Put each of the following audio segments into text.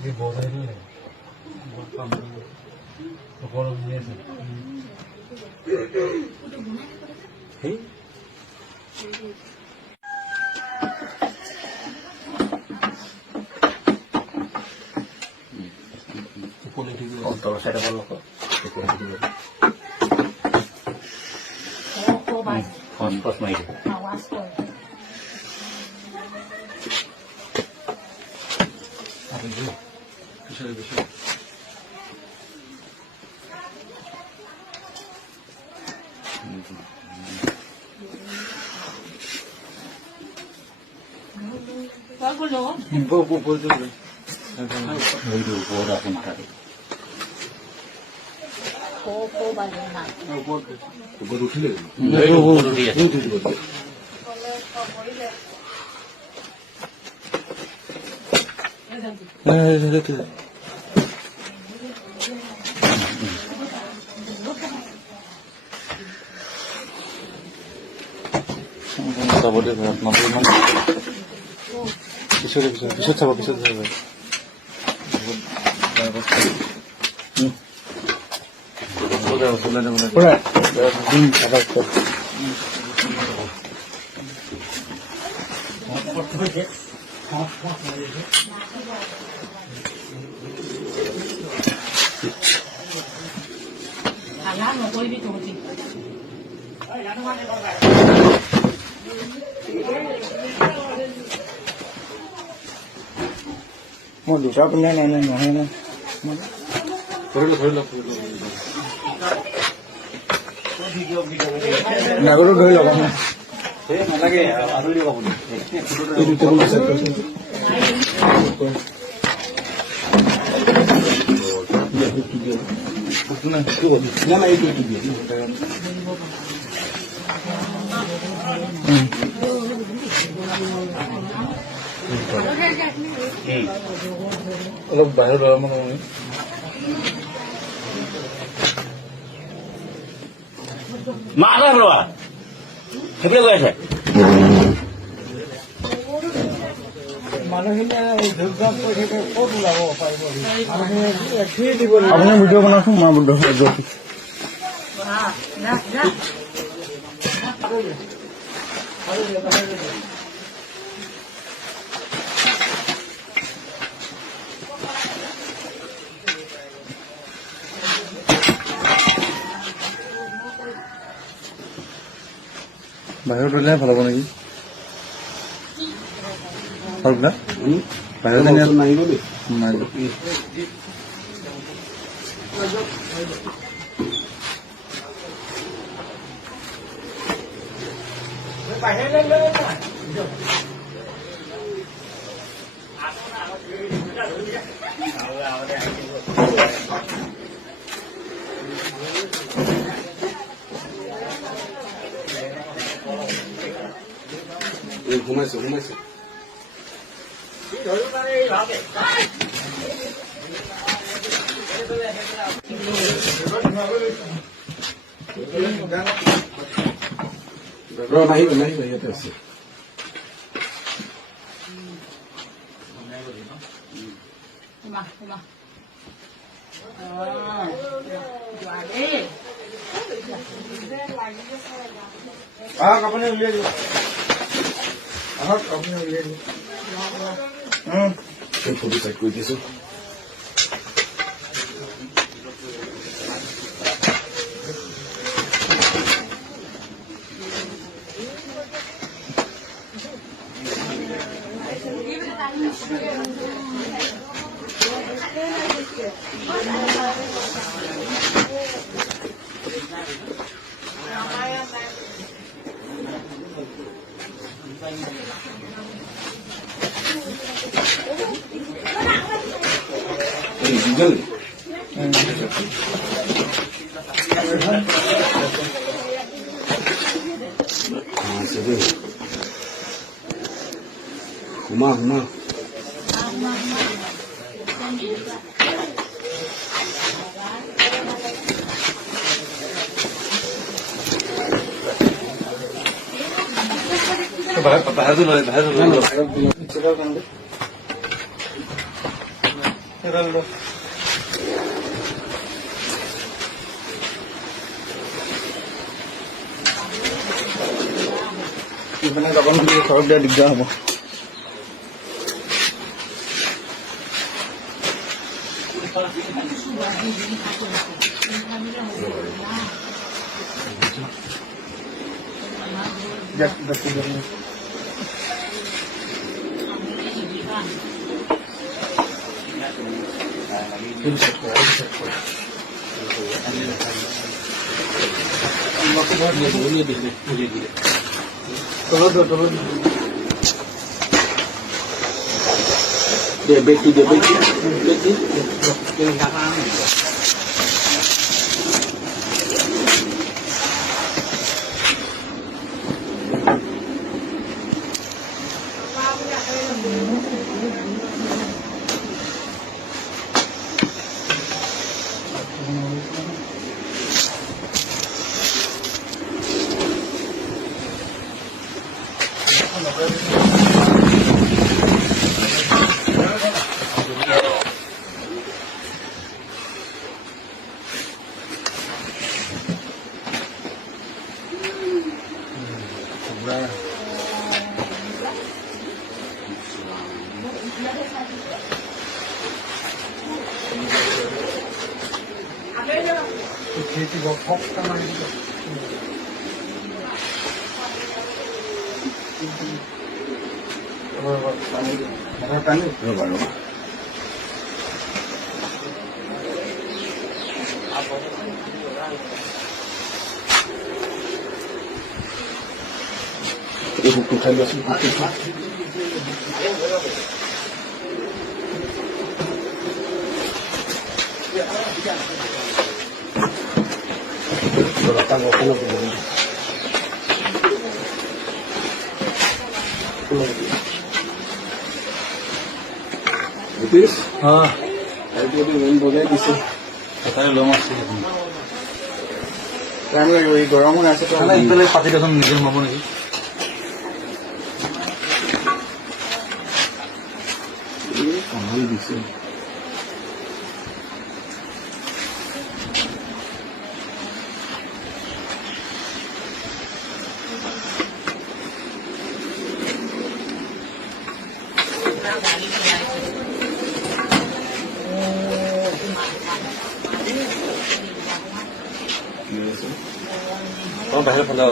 কি বজাই দিলে গৰম দিয়েছে তলৰ চাইডে ভাল নকয় খৰচ মাৰি দিয়ে পিছত চাব মই দুটা পিন্ধা নাই নাই নহয় না নাগৰো ধৰি ল'ব নালাগে আদৰি ল'ব অলপ বাহিৰ ল'ব মানে মাৰা লোৱা সেইবিলাক গৈ আছে মানুহখিনিয়ে ক'ত ওলাব পাৰিব আপুনি ভিডিঅ' বনাওকচোন মা বুদ্ধ বাহিৰত উলিয়াই ভাল হ'ব নেকি বাহিৰত নাহিব দেই ঘুমাইছে নাহিব ইয়াতে আছে আপুনি উলিয়াই দিব আপুনি উলিয়াই দিব ফটো চেক কৰি দিছো Huma. Bahan dulu. ইপিনে যাব নোৱাৰিলে ঘৰত দিয়া দিগদাৰ হ'ব। গৰম হৈ আছে পাতি দেখোন নিজে সোমাব নেকি? দিছে বাহিৰ ফালে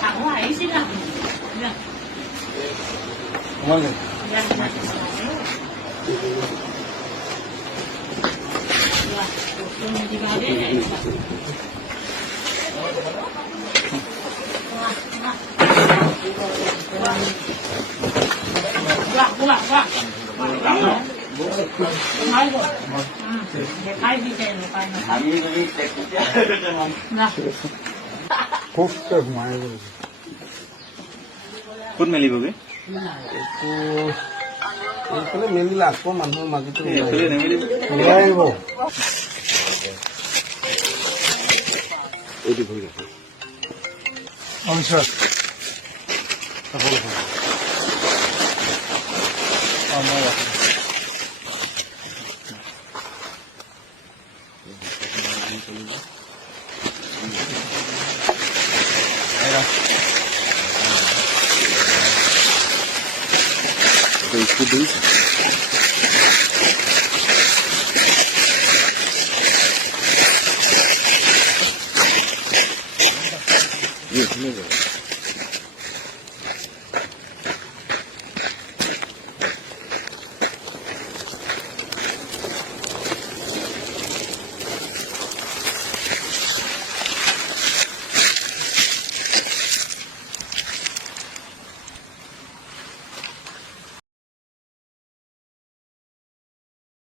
thẳng ngoài xin nào. ক'ত মেলিবগৈ? এইফালে মেলিলে আকৌ মানুহৰ মাজতে এইফালে নেমেলিব। ওলাই আহিব। এইটো ভৰি ৰাখে। इसको दी ये